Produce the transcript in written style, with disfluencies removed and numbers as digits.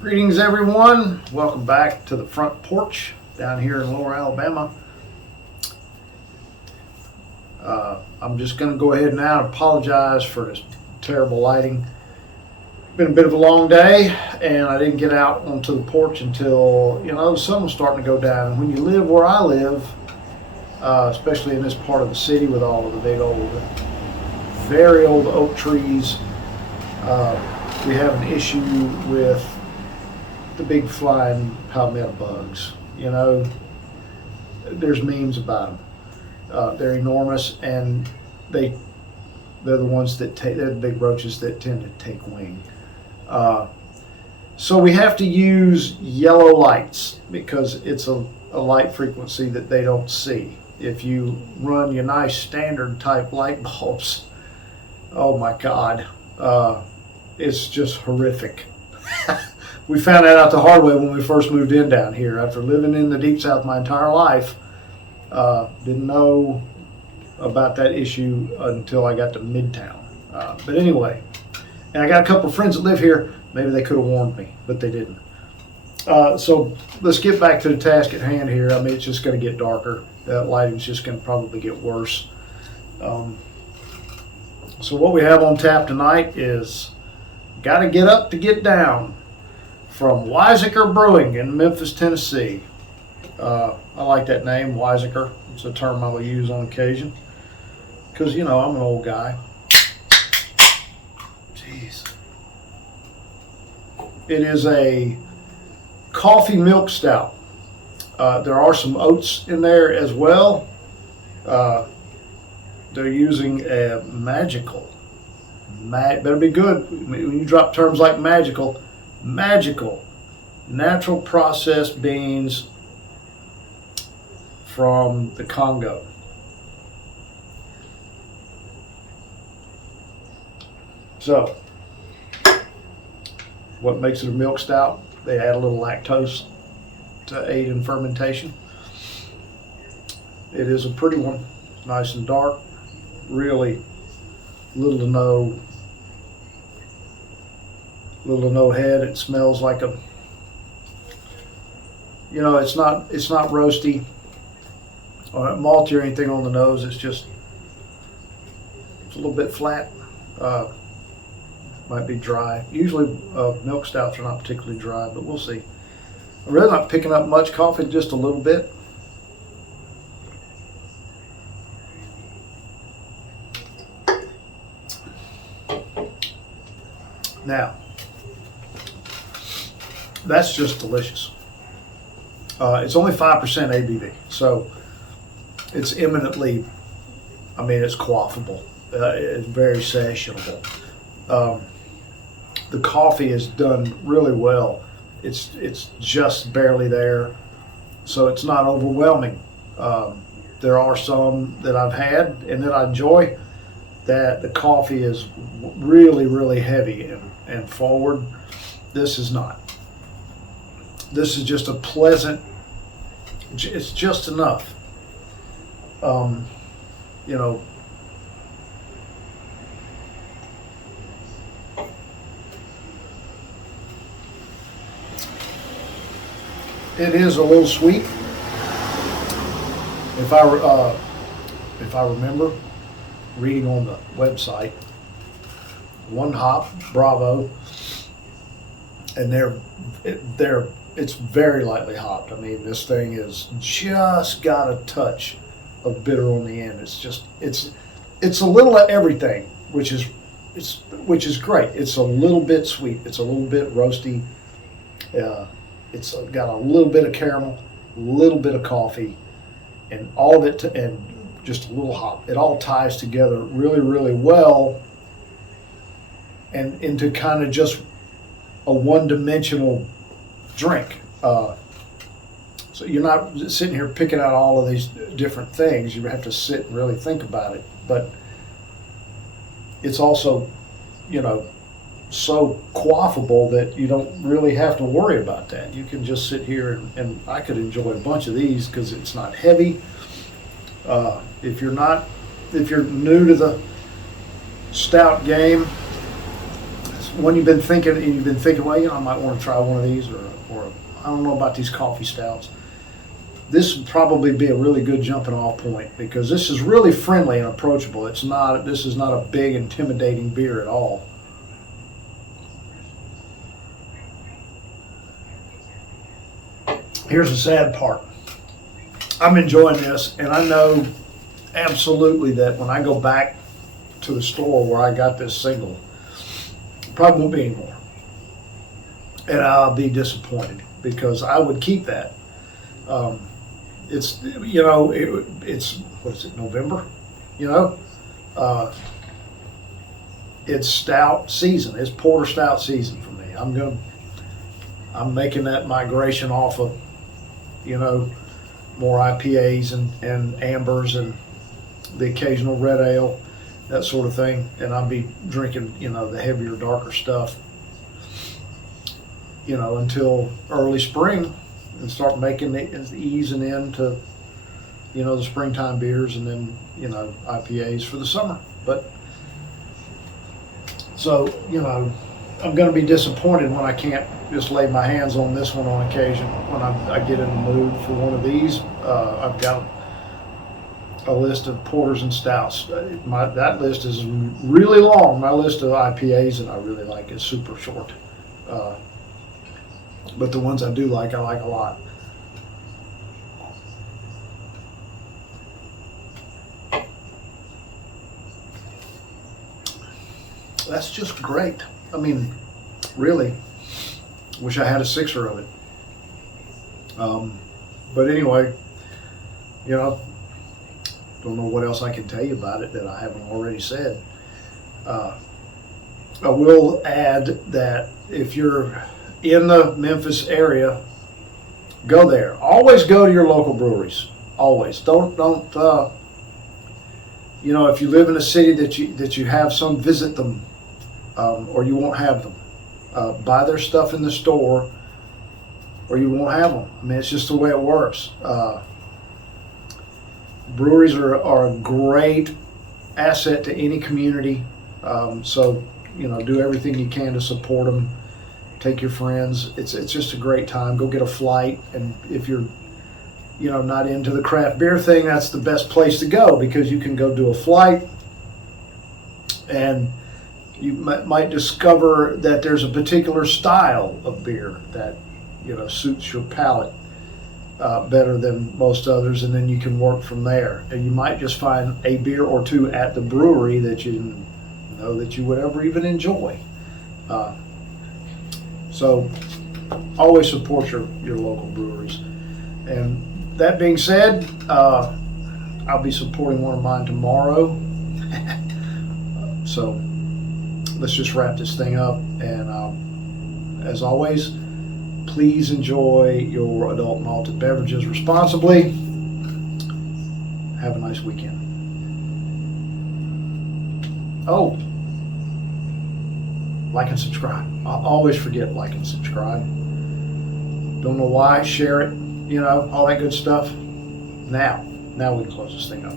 Greetings, everyone. Welcome back to the front porch down here in Lower Alabama. I'm just going to go ahead now and apologize for this terrible lighting. Been a bit of a long day, and I didn't get out onto the porch until, the sun was starting to go down. When you live where I live, especially in this part of the city with all of the big old, very old oak trees, we have an issue with the big flying palmetto bugs. There's memes about them. They're enormous, and they're the ones that they're the big roaches that tend to take wing. So we have to use yellow lights because it's a light frequency that they don't see. If you run your nice standard type light bulbs, oh my God, it's just horrific. We found that out the hard way when we first moved in down here. After living in the Deep South my entire life, didn't know about that issue until I got to Midtown. But anyway, and I got a couple of friends that live here. Maybe they could have warned me, but they didn't. So let's get back to the task at hand here. I mean, it's just going to get darker. That lighting's just going to probably get worse. So what we have on tap tonight is Gotta Get Up to Get Down from Wiseacre Brewing in Memphis, Tennessee. I like that name, Wiseacre. It's a term I will use on occasion because, I'm an old guy. Jeez. It is a coffee milk stout. There are some oats in there as well. They're using a better be good when you drop terms like magical, natural processed beans from the Congo. So, what makes it a milk stout? They add a little lactose to aid in fermentation. It is a pretty one, nice and dark, really little to no head. It smells like it's not roasty or malty or anything on the nose. It's a little bit flat. Might be dry. Usually milk stouts are not particularly dry, but we'll see. I'm really not picking up much coffee, just a little bit. Now, that's just delicious. It's only 5% ABV, so it's eminently, it's quaffable. It's very sessionable. The coffee is done really well. It's just barely there, so it's not overwhelming. There are some that I've had and that I enjoy that the coffee is really, really heavy and forward. This is not. This is just a pleasant, it's just enough. It is a little sweet. If I remember reading on the website, one hop, Bravo, and it's very lightly hopped. This thing is just got a touch of bitter on the end. It's a little of everything, which is great. It's a little bit sweet. It's a little bit roasty. It's got a little bit of caramel, a little bit of coffee, and all of it, and just a little hop. It all ties together really, really well, and into kind of just a one-dimensional drink. So you're not sitting here picking out all of these different things. You have to sit and really think about it. But it's also, so quaffable that you don't really have to worry about that. You can just sit here and I could enjoy a bunch of these because it's not heavy. If you're new to the stout game, when you've been thinking, well, I might want to try one of these, or I don't know about these coffee stouts. This would probably be a really good jumping off point, because this is really friendly and approachable. This is not a big, intimidating beer at all. Here's the sad part. I'm enjoying this, and I know absolutely that when I go back to the store where I got this single, it probably won't be anymore. And I'll be disappointed, because I would keep that. It's, what is it, November? It's stout season. It's porter stout season for me. I'm making that migration off of, more IPAs and ambers and the occasional red ale, that sort of thing. And I'll be drinking, the heavier, darker stuff, until early spring, and start making it easing into, the springtime beers, and then, IPAs for the summer. But so, I'm going to be disappointed when I can't just lay my hands on this one on occasion when I get in the mood for one of these. I've got a list of porters and stouts. That list is really long. My list of IPAs that I really like is super short. But the ones I do like, I like a lot. That's just great. I mean, really, wish I had a sixer of it. But anyway, don't know what else I can tell you about it that I haven't already said. I will add that if you're in the Memphis area, go there. Always go to your local breweries. Always. Don't. If you live in a city that you have some, visit them, or you won't have them. Buy their stuff in the store, or you won't have them. I mean, it's just the way it works. Breweries are a great asset to any community. So do everything you can to support them. Take your friends. It's just a great time. Go get a flight, and if you're not into the craft beer thing, that's the best place to go, because you can go do a flight, and you might discover that there's a particular style of beer that suits your palate better than most others, and then you can work from there. And you might just find a beer or two at the brewery that you would ever even enjoy. So always support your local breweries. And that being said, I'll be supporting one of mine tomorrow. So let's just wrap this thing up. And as always, please enjoy your adult malted beverages responsibly. Have a nice weekend. Oh, like and subscribe. I always forget like and subscribe. Don't know why. Share it, all that good stuff. Now we can close this thing up.